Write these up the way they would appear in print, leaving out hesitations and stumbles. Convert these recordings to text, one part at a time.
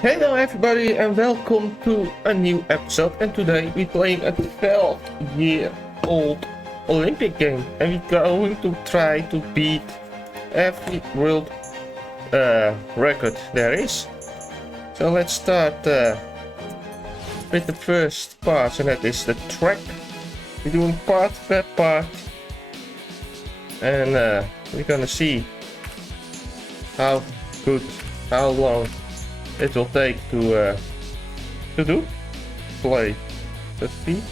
Hello everybody and welcome to a new episode, and today we're playing a 12-year-old Olympic game and we're going to try to beat every world record there is. So let's start with the first part, and that is the track. We're doing part by part and we're gonna see how long it will take to play the feet.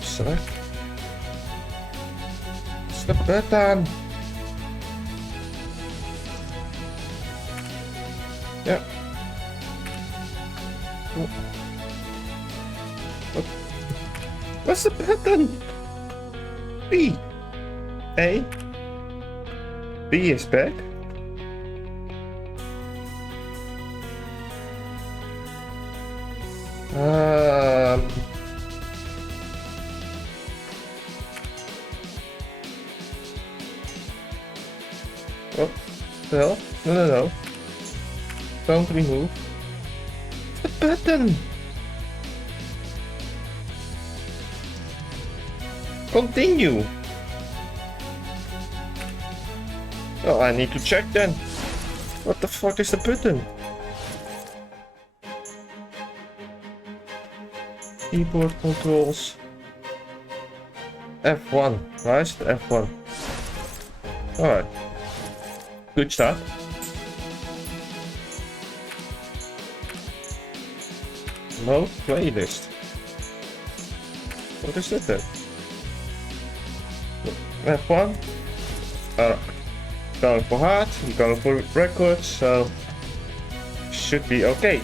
Select. It's the button. Yeah. What's the button? B. A. B is back. What the hell? No. Don't remove the button. Continue. Oh, I need to check then. What the fuck is the button? Keyboard controls. F1. Why is it F1? Alright. Good start. No playlist. What is that then? F1. Going for hard, we're going for records, so should be okay.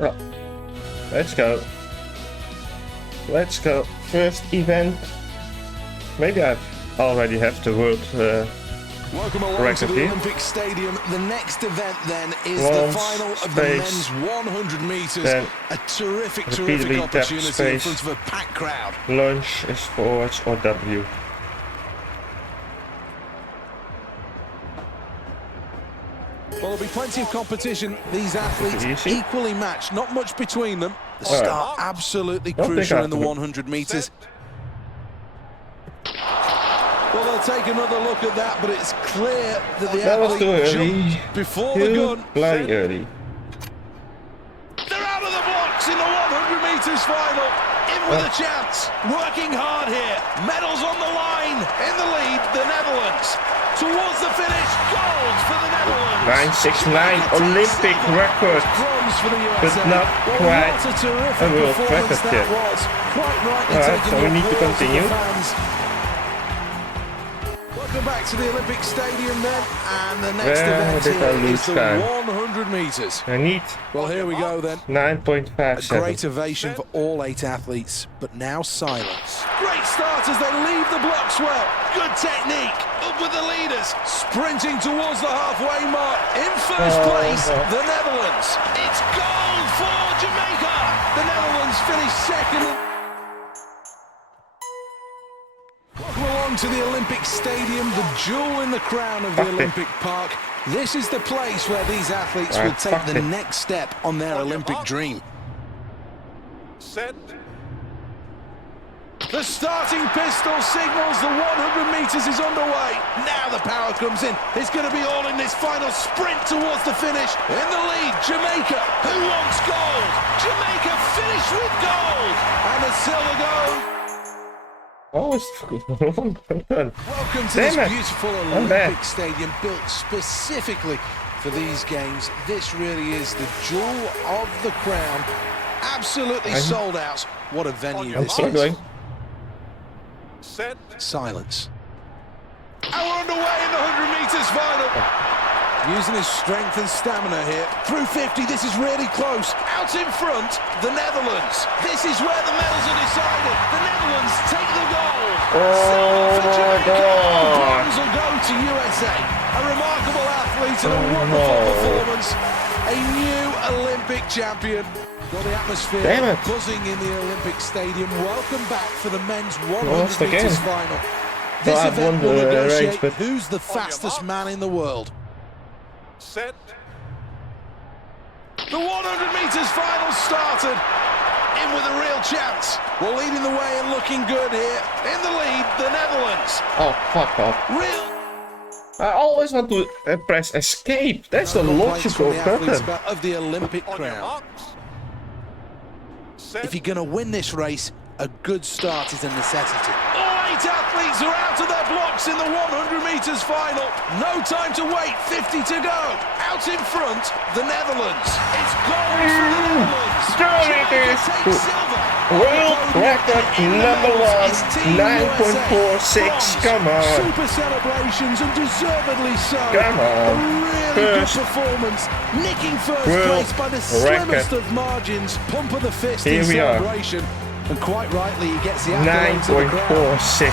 Right. Let's go. First event. Maybe I already have the world Welcome along to the Olympic Stadium. The next event then is the final of the men's 100 meters. A terrific opportunity in front of a packed crowd. Launch is forwards or W. Well, there'll be plenty of competition. These athletes equally matched, not much between them. The start absolutely crucial in the 100 meters. Well, they'll take another look at that, but it's clear that the athlete jumped before the gun. Bloody early. They're out of the blocks in the 100 meters final. In with a chance. Working hard here. Medals on the line. In the lead, the Netherlands. Towards the finish, gold for the Netherlands. 969 Olympic record, Bronze for the USA. but not quite a world record yet. Alright, so we need to continue. Welcome back to the Olympic Stadium then, and the next event here is the 100 meters. I need. Well, here we go then. 9.57. A great ovation for all 8 athletes, but now silence. Great start as they leave the blocks well. Good technique. Up with the leaders. Sprinting towards the halfway mark. In first place, the Netherlands. It's gold for Jamaica. The Netherlands finished second. Welcome along to the Olympic Stadium, the jewel in the crown of the Olympic Park. This is the place where these athletes will take the next step on their Olympic dream. Set. The starting pistol signals the 100 meters is underway. Now the power comes in. It's going to be all in this final sprint towards the finish. In the lead, Jamaica. Who wants gold? Jamaica finished with gold. And the silver gold. Oh, it's Welcome to this beautiful Olympic Stadium built specifically for these games. This really is the jewel of the crown. Absolutely sold out. What a venue this is. Set. Silence. And we're underway in the 100 meters final. Using his strength and stamina here. Through 50, this is really close. Out in front, the Netherlands. This is where the medals are decided. The Netherlands take the gold. Silver for Jamaica. The bronze will go to USA. A remarkable athlete and a wonderful performance. A new Olympic champion. Well, the atmosphere buzzing in the Olympic Stadium. Welcome back for the men's 100 meters final. This event will negotiate who's the fastest man in the world. Set. The 100 meters final started. In with a real chance. Well, leading the way and looking good here. In the lead, the Netherlands. Oh, fuck off. Real. I always want to press escape. That's the logical button. Of the Olympic crown. If you're going to win this race, a good start is a necessity. All 8 athletes are out of their blocks in the 100 meters final. No time to wait, 50 to go. Out in front, the Netherlands. It's gold for the Netherlands. Takes silver. World record number 1, 9.46. Come on. Super celebrations and deservedly so. Come on. A really good performance. Nicking first place by the slimmest of margins. Pump of the fist in celebration. And quite rightly, he gets the 9.46.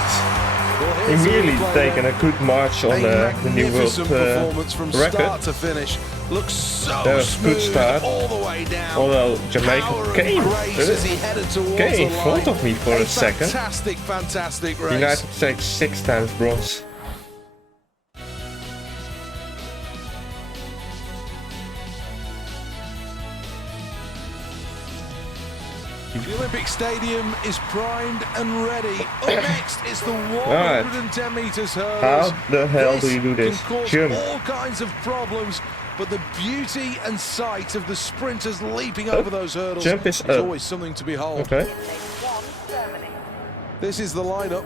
Immediately taking a good march on the new world performance from record. Start to finish. Looks so That was a good start. all the way down. Although Jamaica came in front of me for a second. Fantastic race. The United States 6 times bronze. The Olympic Stadium is primed and ready. Up next is the 110 meters hurdles. How the hell do you do this? Can cause Jump. all kinds of problems, but the beauty and sight of the sprinters leaping over those hurdles is always something to behold. Okay. This is the lineup.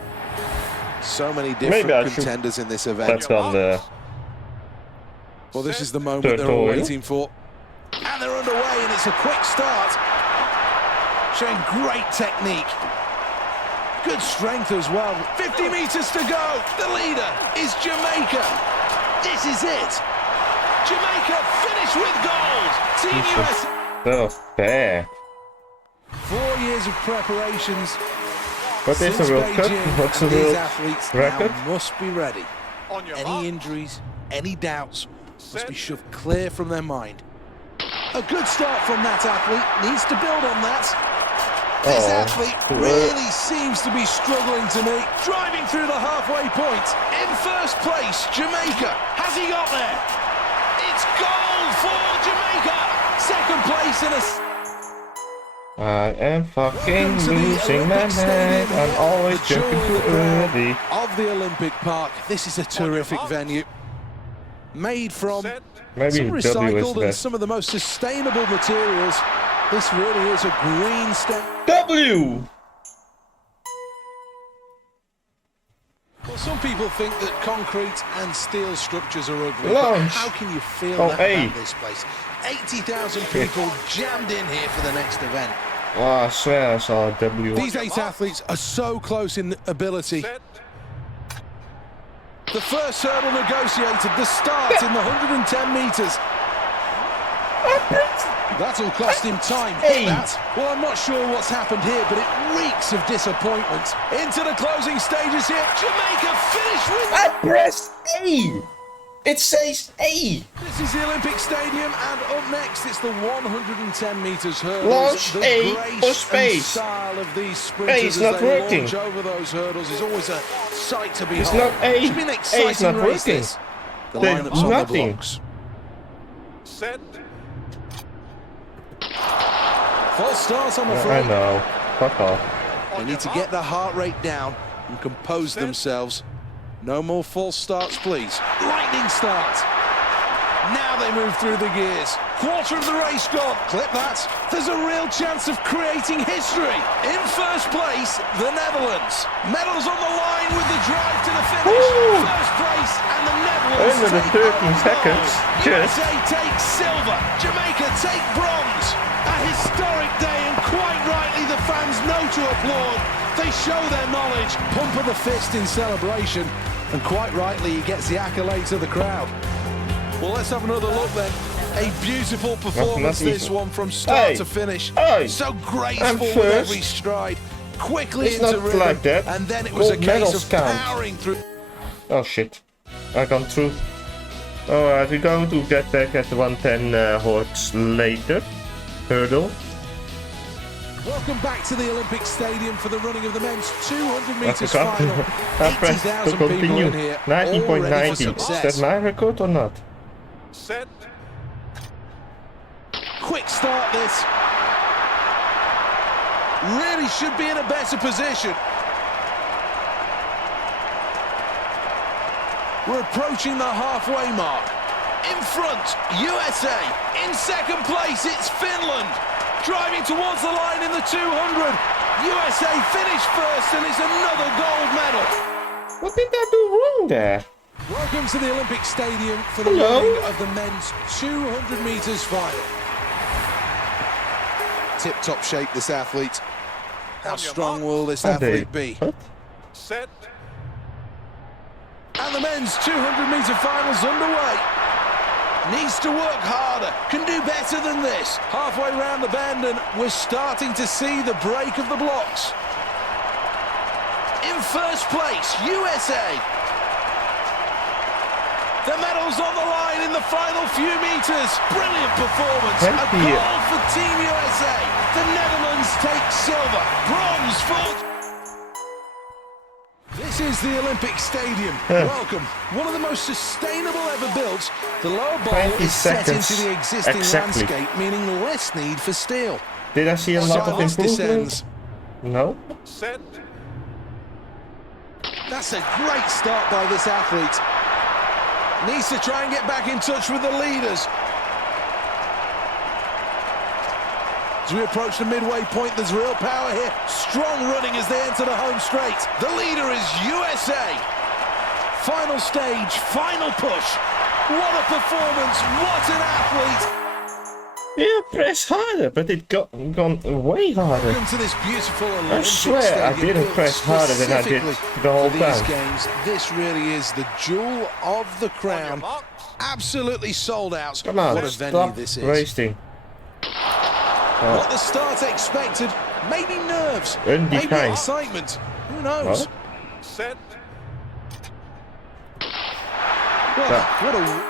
So many different contenders in this event. That's on the. Well, this is the moment they're all waiting for. And they're underway, and it's a quick start. Showing great technique. Good strength as well. 50 meters to go. The leader is Jamaica. This is it. Jamaica finish with gold. Team USA. Oh, fair. 4 years of preparations. What is the World Cup? What's the world record? Must be ready. On your Any mark. injuries, any doubts must be shoved clear from their mind. A good start from that athlete. Needs to build on that. This athlete really seems to be struggling to me. Driving through the halfway point. In first place, Jamaica. Has he got there? It's gold for Jamaica. Second place in a... I am fucking losing my mind. I'm always jumping too early. Of the Olympic Park. This is a terrific venue. Made from Maybe some W is recycled and best. some of the most sustainable materials. This really is a green stem. W! Well, some people think that concrete and steel structures are ugly. Launch. How can you feel Oh, that A. about this place? 80,000 people jammed in here for the next event. Oh, I swear I saw a W. These 8 athletes are so close in ability. Set. The first hurdle negotiated, the start in the 110 metres. That'll cost him time. Hey. That. Well, I'm not sure what's happened here, but it reeks of disappointment. Into the closing stages here. Jamaica finished with... I pressed A! It says A! This is the Olympic Stadium, and up next it's the 110 metres hurdles. Launch the A grace for space. and style of these sprinters A is as not they working. launch over those hurdles is always a sight to behold. It's not A. Should be an A exciting is not race, working. this. The There's lineup's on the nothing. blocks. Set. False start, I'm I afraid. know. Fuck off. They need to get their heart rate down and compose themselves. No more false starts, please. Lightning start. Now they move through the gears. Quarter of the race gone. Clip that. There's a real chance of creating history. In first place, the Netherlands. Medals on the line with the drive to the finish. Woo! First place, and the Netherlands Under the take 13 gold. seconds. Just. USA take silver. Jamaica take bronze. A historic day, and quite rightly the fans know to applaud. They show their knowledge. Pump of the fist in celebration, and quite rightly he gets the accolades of the crowd. Well, let's have another look then. A beautiful performance, this one, from start to finish. Hey, So I'm graceful with first. every stride. Quickly It's into not rhythm, like that. and then it was a Gold case medals of count. powering through. Oh shit. I gone through. Alright, we're going to get back at the 110 horse later. Hurdle. Welcome back to the Olympic Stadium for the running of the men's 200 metres I final. press to 80,000 people continue. in here, all ready for 19.90. Is success. that my record or not? Set. Quick start this. Really should be in a better position. We're approaching the halfway mark. In front, USA. In second place, it's Finland. Driving towards the line in the 200. USA finished first and it's another gold medal. What did I do wrong there? Welcome to the Olympic Stadium for the Hello? running of the men's 200 metres final. Tip-top shape, this athlete. How strong will this athlete be? What? Set. And the men's 200 metre final's underway. Needs to work harder, can do better than this. Halfway round the bend and we're starting to see the break of the blocks. In first place, USA. The medal's on the line in the final few metres. Brilliant performance. A gold for Team USA. The Netherlands take silver. Bronze for... This is the Olympic Stadium. Welcome. One of the most sustainable ever built. The lower bowl is set into the existing landscape, meaning less need for steel. Did I see a lot of Silence improvements? descends. No? Set. That's a great start by this athlete. Needs to try and get back in touch with the leaders. As we approach the midway point, there's real power here. Strong running as they enter the home straight. The leader is USA. Final stage, final push. What a performance, what an athlete. Yeah, press harder, but it gone way harder. Welcome to this beautiful Olympic I swear I stadium didn't built press harder than I did specifically the whole for these time. games. This really is the jewel of the On your crown. marks. Absolutely sold out. Come on, What a venue stop this is. wasting. What the start expected, maybe nerves, maybe Undefined. excitement, who knows? What? Set. Well, what a...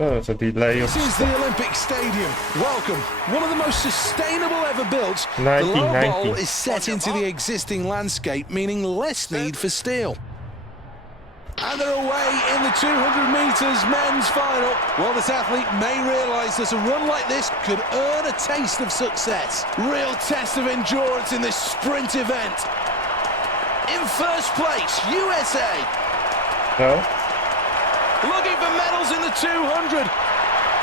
Oh, it's a delay of This is the Olympic Stadium. Welcome. One of the most sustainable ever built. The lower bowl 1990. is set into the existing landscape, meaning less need for steel. And they're away in the 200 metres men's final. Well, this athlete may realise that a run like this could earn a taste of success. Real test of endurance in this sprint event. In first place, USA. No? Looking for medals in the 200.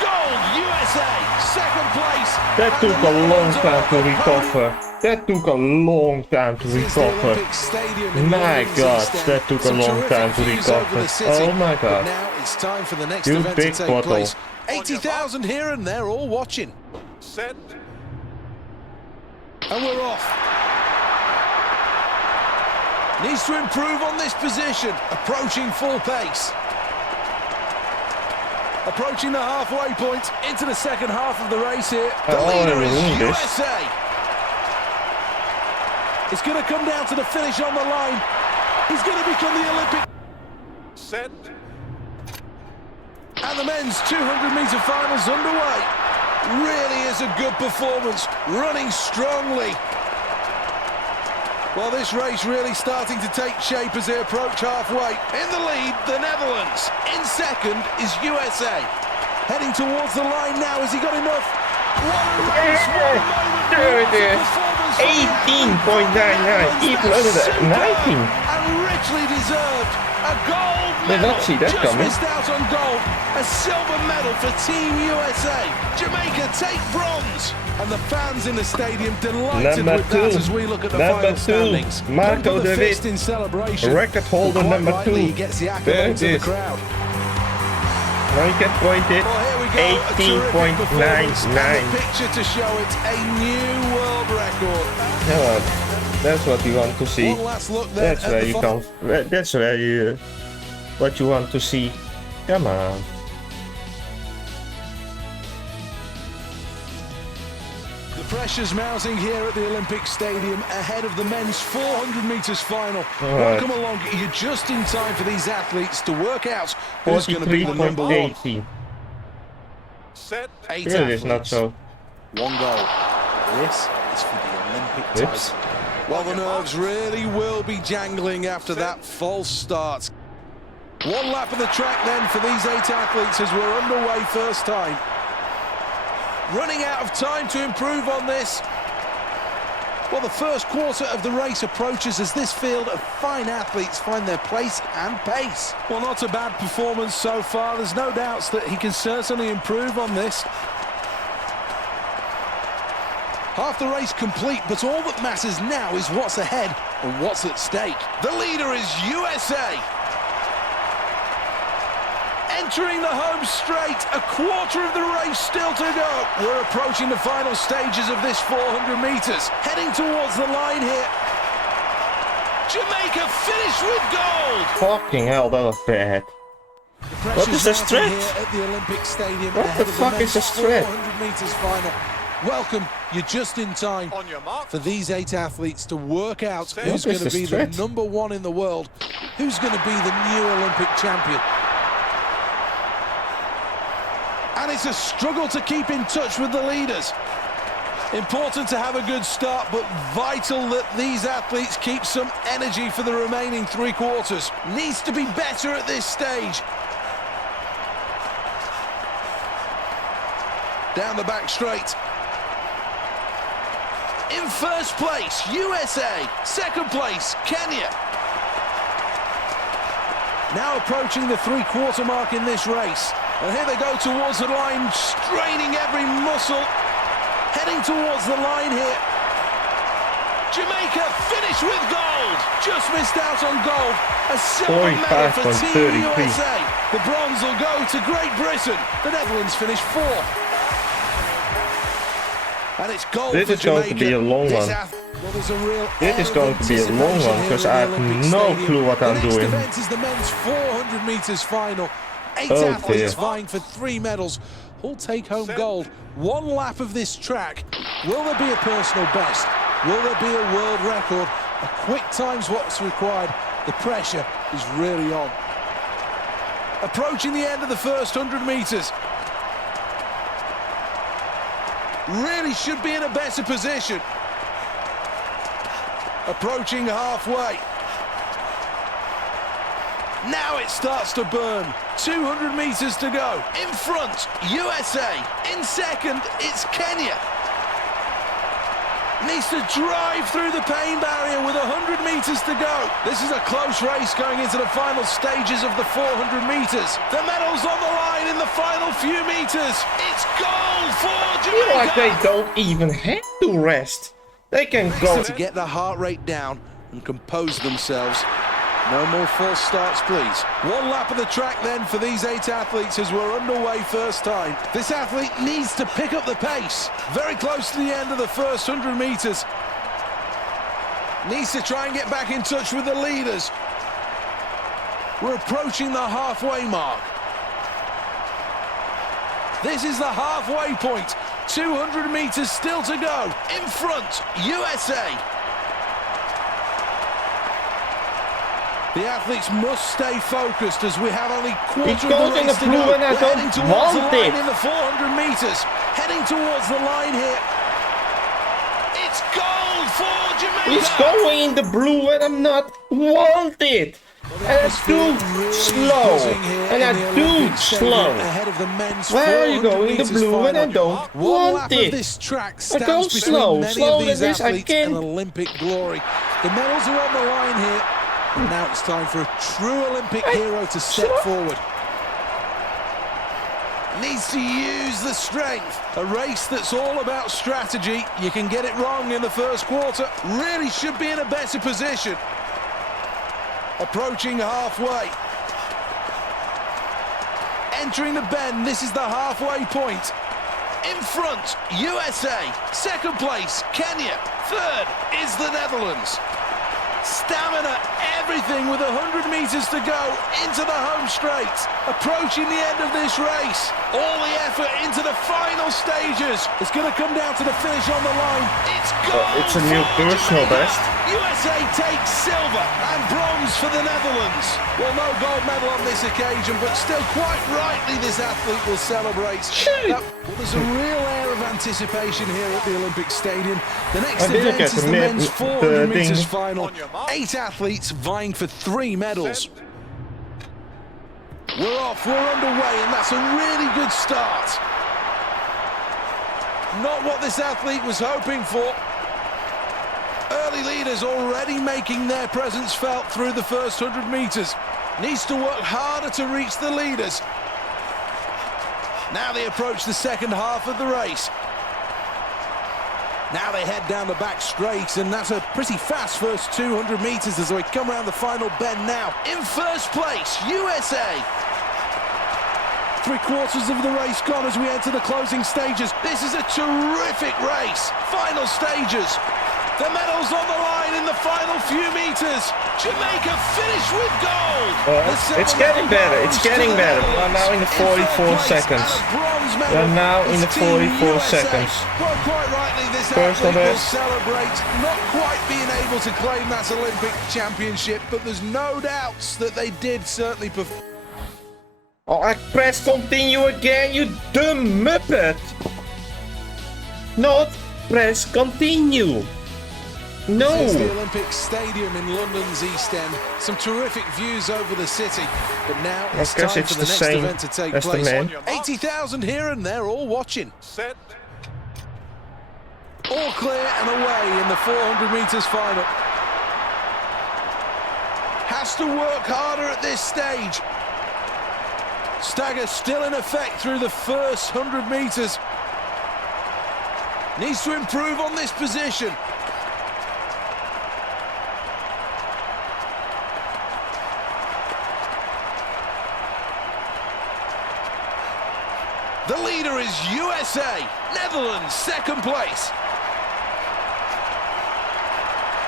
Gold, USA. Second place. That And took the a long Netherlands time are to on the recover. That took a long time to This is the recover. Olympic Stadium in My Leamington God, Stand. that took a Some long terrific time to views over recover. the city. Oh my But God. now it's time for the next You event big to take bottle. place. 80,000 here and they're all watching. Set. And we're off. Needs to improve on this position. Approaching full pace. Approaching the halfway point into the second half of the race here. The leader is USA. It's going to come down to the finish on the line. He's going to become the Olympic. Set. And the men's 200-metre finals underway. Really is a good performance, running strongly. Well, this race really starting to take shape as they approach halfway. In the lead, the Netherlands. In second is USA. Heading towards the line now. Has he got enough? What a race! What a moment! There it What a is. performance from the 18.99, even Netherlands. under Superb 19. And richly deserved. A gold Did medal. not see that Just coming. missed out on gold. A silver medal for Team USA. Jamaica take bronze. And the fans in the stadium delighted Number with that two. as we look at the Number final two. standings. Marco Pump of the de Wit. fist in celebration. Record holder Quite number rightly, 2. He gets the There accolades it of the is. crowd. Now you get pointed. Well, here we go. A terrific performance. And 18.99. the picture to show it, a new world record. Yeah, that's what you want to see. One last look there That's at where the you come. That's where you. What you want to see. Come on. The pressure's mounting here at the Olympic Stadium ahead of the men's 400 metres final. Welcome along. You're just in time for these athletes to work out who's going to be the number one. 43.80. Set. 8 Really, it's not athletes, so. 1 goal. This is for the Olympic Oops. title. Well, the nerves really will be jangling after that false start. 1 lap of the track then for these 8 athletes as we're underway first time. Running out of time to improve on this. Well, the first quarter of the race approaches as this field of fine athletes find their place and pace. Well, not a bad performance so far. There's no doubts that he can certainly improve on this. Half the race complete, but all that matters now is what's ahead and what's at stake. The leader is USA. Entering the home straight, a quarter of the race still to go. We're approaching the final stages of this 400 metres. Heading towards the line here. Jamaica finished with gold. Fucking hell, that was bad. What is a stretch? At the Olympic Stadium What the fuck is a stretch? 400 metres final. Welcome, you're just in time On your mark. for these 8 athletes to work out who's What going is to be the stretch? the number 1 in the world, who's going to be the new Olympic champion. And it's a struggle to keep in touch with the leaders. Important to have a good start, but vital that these athletes keep some energy for the remaining 3 quarters. Needs to be better at this stage. Down the back straight. In first place, USA. Second place, Kenya. Now approaching the 3-quarter mark in this race. And here they go towards the line, straining every muscle. Heading towards the line here. Jamaica finished with gold. Just missed out on gold. A silver medal for Team 45.33. USA. The bronze will go to Great Britain. The Netherlands finished 4th. And it's gold This for is going to Jamaica. be a long This one. Well, there's a real This is going to be a long one because I have no clue what I'm doing. doing. The next event is the men's 400 metres final. 8 Oh, athletes dear. vying for 3 medals. Who'll take home gold? 1 lap of this track. Will there be a personal best? Will there be a world record? A quick time's what's required. The pressure is really on. Approaching the end of the first 100 metres. Really should be in a better position. Approaching halfway. Now it starts to burn. 200 metres to go. In front, USA. In second, it's Kenya. Needs to drive through the pain barrier with 100 metres to go. This is a close race going into the final stages of the 400 metres. The medal's on the line in the final few metres. It's gold for I feel like they Jamaica. don't even have to rest. They can go. To get the heart rate down and compose themselves. No more false starts, please. 1 lap of the track then for these 8 athletes as we're underway first time. This athlete needs to pick up the pace. Very close to the end of the first 100 metres. Needs to try and get back in touch with the leaders. We're approaching the halfway mark. This is the halfway point. 200 metres still to go. In front, USA. The athletes must stay focused as we have only quarter It of goes the in race the to blue go. and I We're don't heading towards the want line it. in the 400 metres. Heading towards the line here. It's gold for Jamaica. He's going in the blue and I'm not wanted. And I do slow. And I do slow. Ahead of the men's Why are you 400 going in the metres blue and I final. don't 1 lap want of it? this track I stands go between slow. many Slower of these than this I athletes can. and Olympic glory. The medals are on the line here. Now it's time for a true Olympic hero to step forward. Needs to use the strength. A race that's all about strategy. You can get it wrong in the first quarter. Really should be in a better position. Approaching halfway. Entering the bend, this is the halfway point. In front, USA. Second place, Kenya. Third is the Netherlands. Stamina everything with 100 metres to go into the home straight. Approaching the end of this race. All the effort into the final stages. It's going to come down to the finish on the line. It's gold. It's a new personal best. USA takes silver and bronze for the Netherlands. Well, no gold medal on this occasion, but still quite rightly this athlete will celebrate. Well, there's a real air of anticipation here at the Olympic Stadium. The next event is the men's 400 metres final. 8 athletes vying for 3 medals. We're off, we're underway, and that's a really good start. Not what this athlete was hoping for. Early leaders already making their presence felt through the first 100 metres. Needs to work harder to reach the leaders. Now they approach the second half of the race. Now they head down the back straight, and that's a pretty fast first 200 metres as we come around the final bend now. In first place, USA. 3/4 of the race gone as we enter the closing stages. This is a terrific race. Final stages. The medals on the line in the final few metres. Jamaica finish with gold. It's getting better. It's getting better. We are now in the 44 seconds. We are now in the 44 seconds. Well, quite rightly, this Personal athlete will best. celebrate not quite being able to claim that Olympic championship, but there's no doubts that they did certainly perform. Oh, I pressed continue again, you dumb muppet! Not press continue! No! This is the Olympic Stadium in London's East End. Some terrific views over the city. But now it's time for the next event to take place. 80,000 here and there, all watching. Set. All clear and away in the 400 metres final. Has to work harder at this stage. Stagger still in effect through the first 100 metres. Needs to improve on this position. The leader is USA. Netherlands, second place.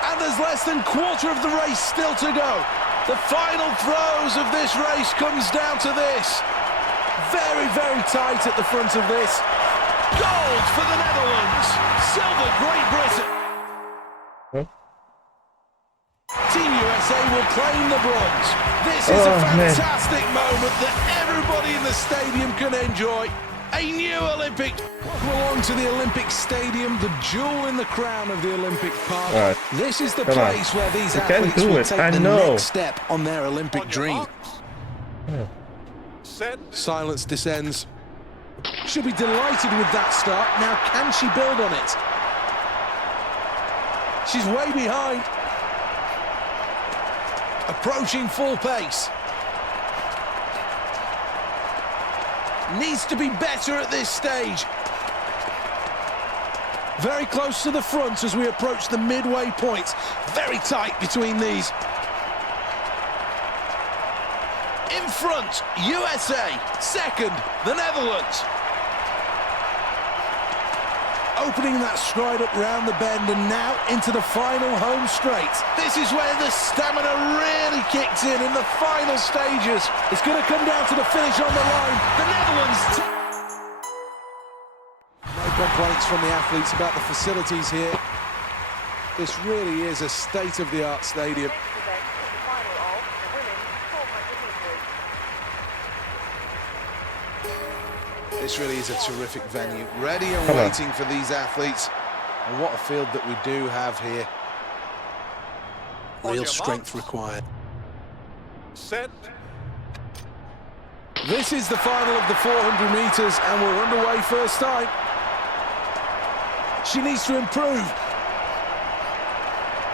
And there's less than quarter of the race still to go. The final throes of this race comes down to this. Very, very tight at the front of this. Gold for the Netherlands. Silver, Great Britain. Team USA will claim the bronze. This is a fantastic moment that everybody in the stadium can enjoy. A new Olympic. Welcome along to the Olympic Stadium, the jewel in the crown of the Olympic Park. Right. This is the place where these You athletes can do will it. take I the know. next step on their Olympic dream. Set. Silence descends. She'll be delighted with that start. Now, can she build on it? She's way behind. Approaching full pace. Needs to be better at this stage. Very close to the front as we approach the midway point. Very tight between these. In front, USA. Second, the Netherlands. Opening that stride up round the bend and now into the final home straight. This is where the stamina really kicks in the final stages. It's going to come down to the finish on the line. The Netherlands. No complaints from the athletes about the facilities here. This really is a state-of-the-art stadium. This really is a terrific venue, ready and waiting for these athletes. And what a field that we do have here. Real strength required. Set. This is the final of the 400 metres, and we're underway first time. She needs to improve.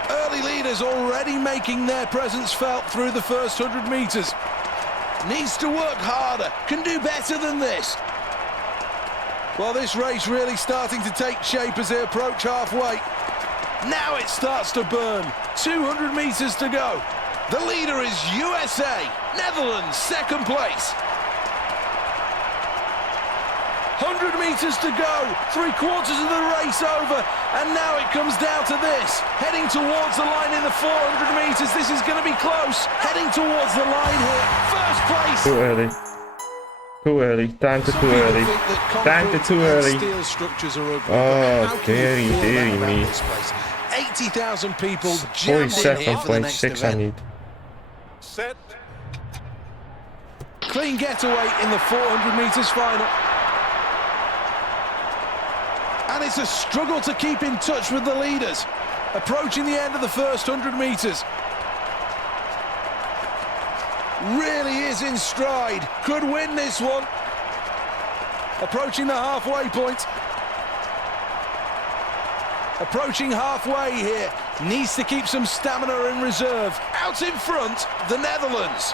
Early leaders already making their presence felt through the first 100 metres. Needs to work harder, can do better than this. Well, this race really starting to take shape as they approach halfway. Now it starts to burn. 200 metres to go. The leader is USA. Netherlands, second place. 100 metres to go, 3/4 of the race over, and now it comes down to this. Heading towards the line in the 400 metres, this is going to be close. Heading towards the line here, first place. Too early. Too early. Time to too early. Time to too early. Steel structures are ugly, Oh, dearie me. 80,000 people jammed in here for the next 47.6 I event. need. Set. Clean getaway in the 400 metres final. And it's a struggle to keep in touch with the leaders. Approaching the end of the first 100 metres. Really is in stride. Could win this one. Approaching the halfway point. Approaching halfway here. Needs to keep some stamina in reserve. Out in front, the Netherlands.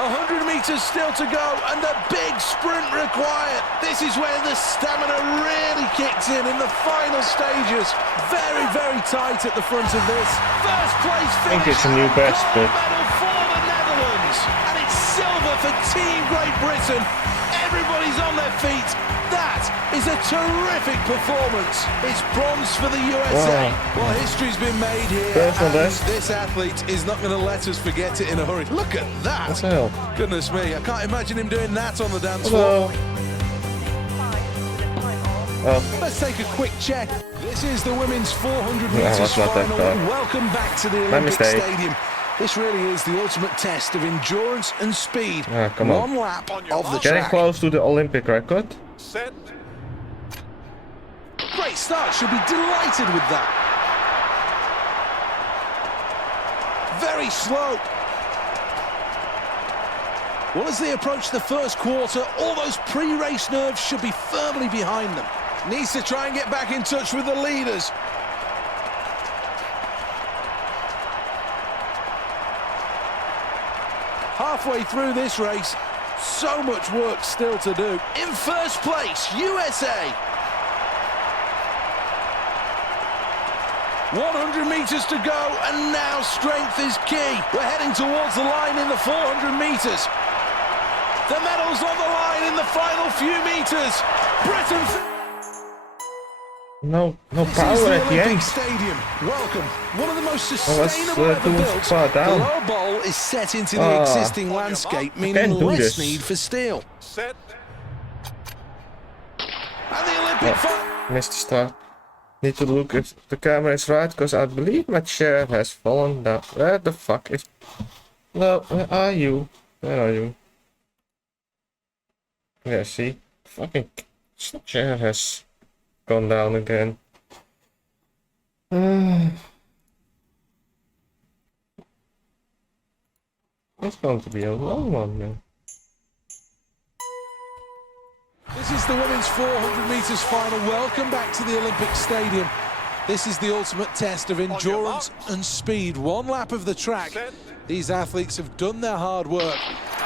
100 metres still to go and a big sprint required. This is where the stamina really kicks in the final stages. Very, very tight at the front of this. First place finish. I think it's a new best, Gold but medal for the Netherlands. And it's silver for Team Great Britain. Everybody's on their feet. That is a terrific performance. It's bronze for the USA. Wow. Well, history's been made here. Personal And best. this athlete is not going to let us forget it in a hurry. Look at that. what the hell? Goodness me, I can't imagine him doing that on the dance floor. Hello. Oh, Let's take a quick check. This is the women's 400 Yeah, metres that's not that final. bad. Welcome back to the My Olympic mistake. Stadium. This really is the ultimate test of endurance and speed. Ah, come on. One lap On your of the mark. getting track. close to the Olympic record. Set. Great start, should be delighted with that. Very slow. Well, as they approach the first quarter, all those pre-race nerves should be firmly behind them. Needs to try and get back in touch with the leaders. Halfway through this race, so much work still to do. In first place, USA. 100 metres to go, and now strength is key. We're heading towards the line in the 400 metres. The medals on the line in the final few metres. Britain. No This is power the at the Olympic end. Stadium. Welcome. One of the most that's, sustainable ever too built. far The down. low bowl is set into the Ah. existing landscape, meaning can't do less this. need for steel. Set. And the Olympic Missed the start. Need to look if the camera is right, because I believe my chair has fallen down. Where the fuck is... No, where are you? Where are you? Yeah, see? Fucking chair has gone down again. It's going to be a long one, man. This is the women's 400 metres final. Welcome back to the Olympic Stadium. This is the ultimate test of endurance and speed. One lap of the track. These athletes have done their hard work.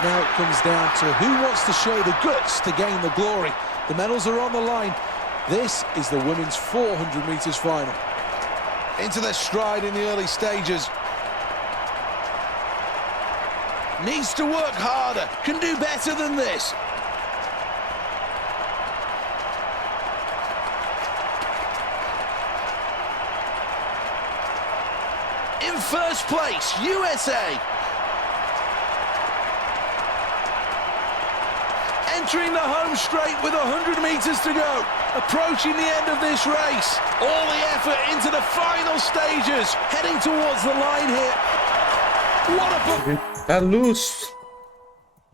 Now it comes down to who wants to show the guts to gain the glory. The medals are on the line. This is the women's 400 metres final. Into their stride in the early stages. Needs to work harder. Can do better than this. In first place, USA. Entering the home straight with 100 metres to go. Approaching the end of this race. All the effort into the final stages. Heading towards the line here. What a... I lose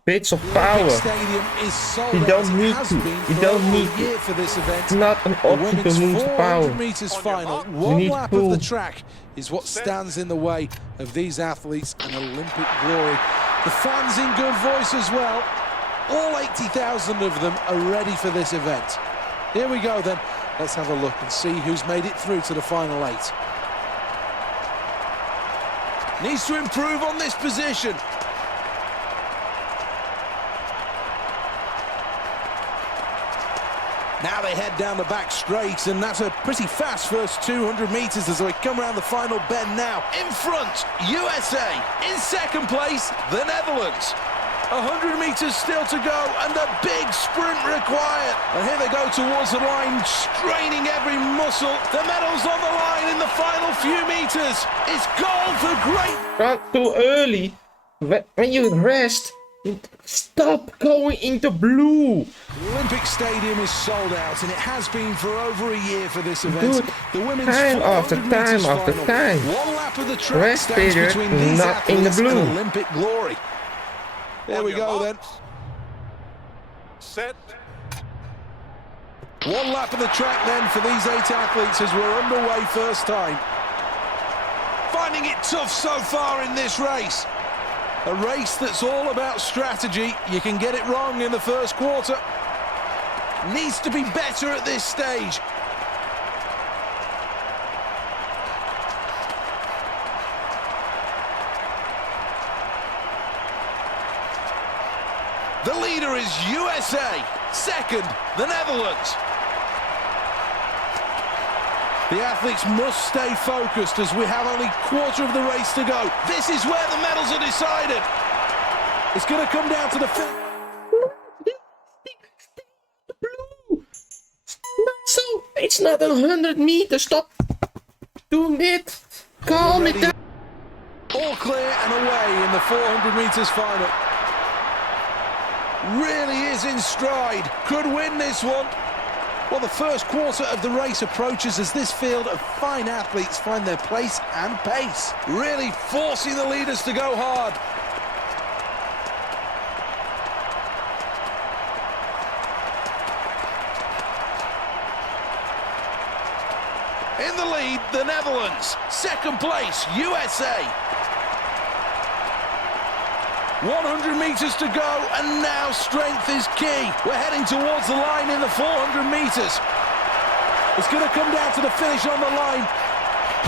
bits of power. Stadium is sold You out. don't It need has to. been You for don't over a need to. year for this event. It's not an The option to women's lose 400 power. metres final. You One need lap pull. of the track is what stands in the way of these athletes and Olympic glory. The fans in good voice as well. All 80,000 of them are ready for this event. Here we go then. Let's have a look and see who's made it through to the final 8. Needs to improve on this position. Now they head down the back straight, and that's a pretty fast first 200 metres as we come around the final bend now. In front, USA. In second place, the Netherlands. 100 meters still to go, and a big sprint required. And here they go towards the line, straining every muscle. The medal's on the line in the final few meters. It's gold for great. Not too early. When you rest, stop going into blue. The Olympic Stadium is sold out, and it has been for over a year for this event. Dude, The women's time 400 after meters time after final. time. One lap of the track Rest stands period, between these not in the athletes blue. and Olympic glory. There we go then. Set. One lap of the track then for these 8 athletes as we're underway first time. Finding it tough so far in this race. A race that's all about strategy. You can get it wrong in the first quarter. Needs to be better at this stage. The leader is USA. Second, the Netherlands. The athletes must stay focused as we have only quarter of the race to go. This is where the medals are decided. It's going to come down to the finish. So, it's not 100 meters. Stop doing it. Calm it down. All clear and away in the 400 meters final. Really is in stride. Could win this one. Well, the first quarter of the race approaches as this field of fine athletes find their place and pace. Really forcing the leaders to go hard. In the lead, the Netherlands. Second place, USA. 100 meters to go, and now strength is key. We're heading towards the line in the 400 meters. It's going to come down to the finish on the line.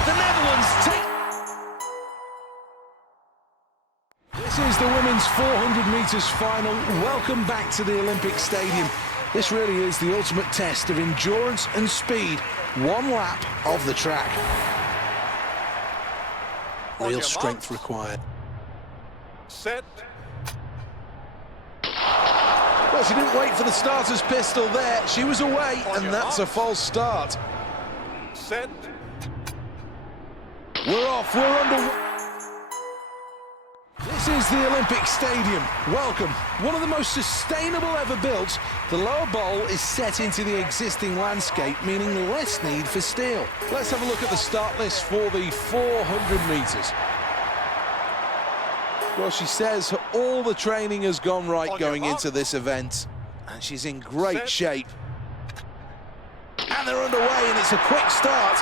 The Netherlands take... This is the women's 400 meters final. Welcome back to the Olympic Stadium. This really is the ultimate test of endurance and speed. One lap of the track. Real strength required. Set. Well, she didn't wait for the starter's pistol there. She was away, and that's a false start. Set. We're off, we're underway. This is the Olympic Stadium. Welcome. One of the most sustainable ever built. The lower bowl is set into the existing landscape, meaning less need for steel. Let's have a look at the start list for the 400 meters. Well, she says all the training has gone right going into this event, and she's in great shape. And they're underway, and it's a quick start.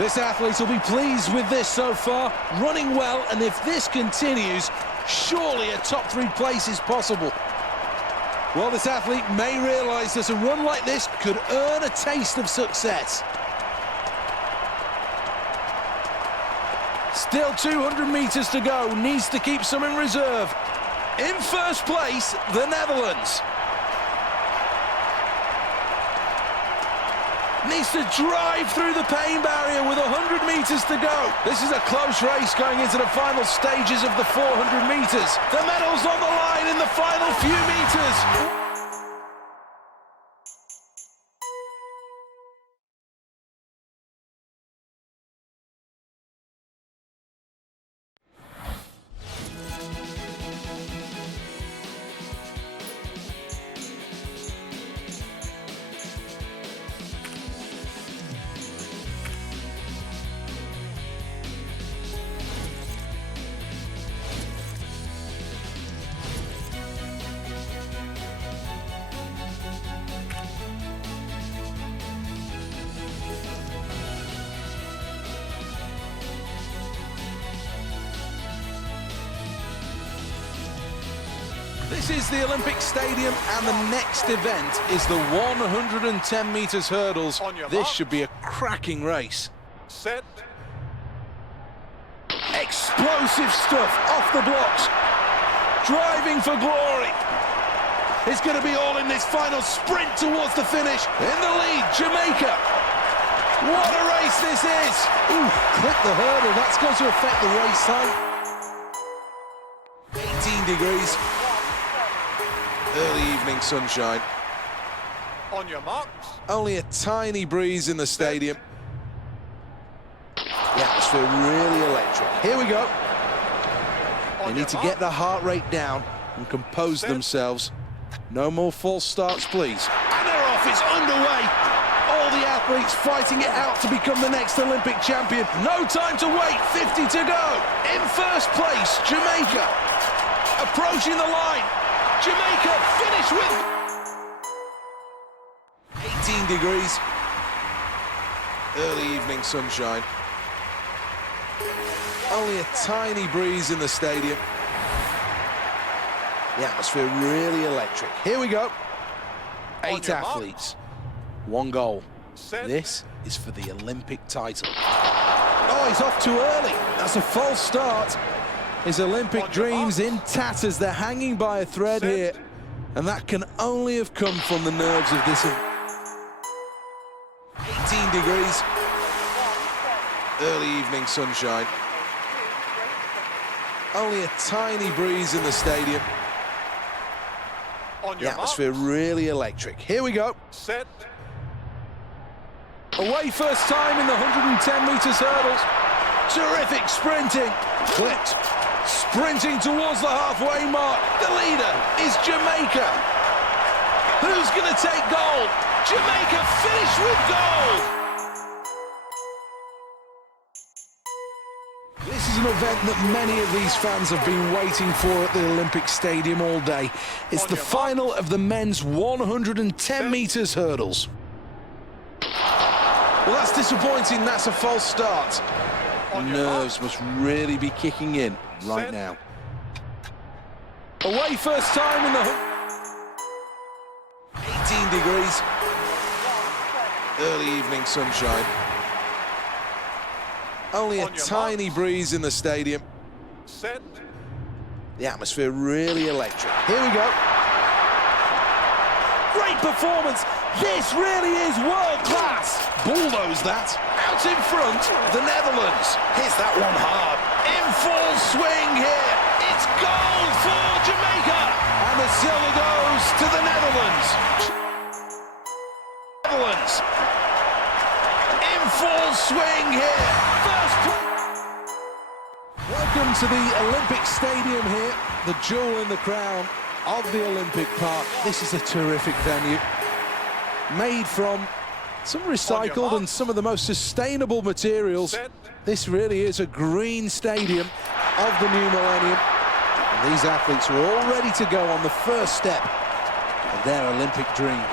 This athlete will be pleased with this so far, running well, and if this continues, surely a top 3 place is possible. Well, this athlete may realise that a run like this could earn a taste of success. Still 200 meters to go, needs to keep some in reserve. In first place, the Netherlands. Needs to drive through the pain barrier with 100 meters to go. This is a close race going into the final stages of the 400 meters. The medal's on the line in the final few meters. This is the Olympic Stadium, and the next event is the 110 meters hurdles. This should be a cracking race. Set. Explosive stuff off the blocks. Driving for glory. It's going to be all in this final sprint towards the finish. In the lead, Jamaica. What a race this is. Ooh, clip the hurdle. That's going to affect the race time. 18 degrees. Early evening sunshine. On your marks. Only a tiny breeze in the stadium. The atmosphere really electric. Here we go. They need to get the heart rate down and compose themselves. No more false starts, please. And they're off, it's underway. All the athletes fighting it out to become the next Olympic champion. No time to wait, 50 to go. In first place, Jamaica. Approaching the line. Jamaica finish with 18 degrees. Early evening sunshine. Only a tiny breeze in the stadium. The atmosphere really electric. Here we go. 8 athletes, 1 goal. This is for the Olympic title. Oh, he's off too early. That's a false start. His Olympic dreams in tatters. They're hanging by a thread here. And that can only have come from the nerves of this. 18 degrees. Early evening sunshine. Only a tiny breeze in the stadium. The atmosphere really electric. Here we go. Set. Away first time in the 110 metres hurdles. Terrific sprinting. Clipped. Sprinting towards the halfway mark. The leader is Jamaica. Who's going to take gold? Jamaica finish with gold. This is an event that many of these fans have been waiting for at the Olympic Stadium all day. It's the final of the men's 110 metres hurdles. Well, that's disappointing. That's a false start. Nerves must really be kicking in right now. Away first time in the 18 degrees. Early evening sunshine. Only a tiny breeze in the stadium. Set. The atmosphere really electric. Here we go. Great performance. This really is world class. Bulldoze that. Out in front, the Netherlands. Hits that one hard. In full swing here. It's gold for Jamaica. And the silver goes to the Netherlands. Netherlands. In full swing here. Welcome to the Olympic Stadium here, the jewel in the crown of the Olympic Park. This is a terrific venue, made from some recycled and some of the most sustainable materials. This really is a green stadium of the new millennium. And these athletes are all ready to go on the first step of their Olympic dream.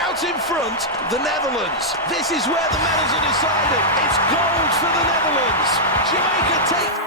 Out in front, the Netherlands. This is where the medals are decided. It's gold for the Netherlands. Jamaica takes